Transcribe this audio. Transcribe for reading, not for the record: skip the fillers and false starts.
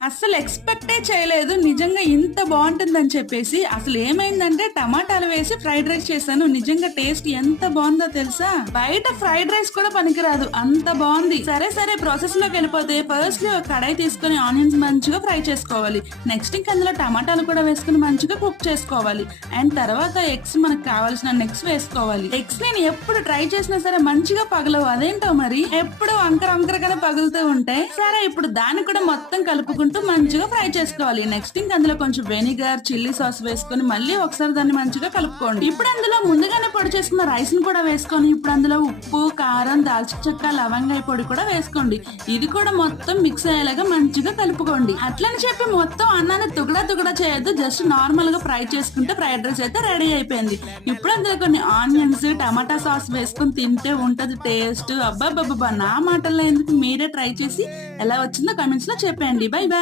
అస్సలు ఎక్స్‌పెక్టే చేయలేదు. నిజంగా ఇంత బావుంటుందని చెప్పేసి. అసలు ఏమైందంటే టమాటాలు వేసి ఫ్రైడ్ రైస్ చేశాను. నిజంగా టేస్ట్ ఎంత బావుందో తెలుసా? బయట ఫ్రైడ్ రైస్ కూడా పనికిరాదు. అంత బావుంది. సరే ప్రాసెస్‌లోకెళ్ళిపోతే ఫస్ట్‌లీ ఒక కడాయి తీసుకొని ఆనియన్స్ మంచిగా ఫ్రై చేసుకోవాలి. నెక్స్ట్ ఇంక అందులో టమాటాలు కూడా వేసుకొని మంచిగా కుక్ చేసుకోవాలి. అండ్ తర్వాత ఎగ్స్ మనకు కావాల్సిన ఎగ్స్ వేసుకోవాలి. ఎగ్స్ నేను ఎప్పుడు ట్రై చేసినా సరే మంచిగా పగలవు. అదేంటో మరి ఎప్పుడు వంకరగానే పగులుతూ ఉంటాయి. సరే ఇప్పుడు దాన్ని కూడా మొత్తం కలుపుకుంటూ మంచిగా ఫ్రై చేసుకోవాలి. నెక్స్ట్ ఇంక అందులో కొంచెం వెనిగర్, చిల్లీ సాస్ వేసుకొని మళ్ళీ ఒకసారి దాన్ని మంచిగా కలుపుకోండి. ఇప్పుడు అందులో ముందుగానే పొడి చేసుకున్న రైస్ ని కూడా వేసుకొని ఇప్పుడు అందులో ఉప్పు, కారం, దాల్చిన చెక్క, లవంగాయ పొడి కూడా వేసుకోండి. ఇది కూడా మొత్తం మిక్స్ అయ్యేలాగా మంచిగా కలుపుకోండి. అట్లని చెప్పి మొత్తం అన్నాన్ని తుగడా చేయొద్దు. జస్ట్ నార్మల్ గా ఫ్రై చేసుకుంటే ఫ్రైడ్ రైస్ అయితే రెడీ అయిపోయింది. ఇప్పుడు అందులో కొన్ని ఆనియన్స్, టమాటా సాస్ వేసుకొని తింటే ఉంటది టేస్ట్. అబ్బాబ్బా! నా మాటల్లో ఎందుకు, మీరే ట్రై చేసి ఎలా వచ్చిందో కామెంట్స్ లో చెప్పండి. By by.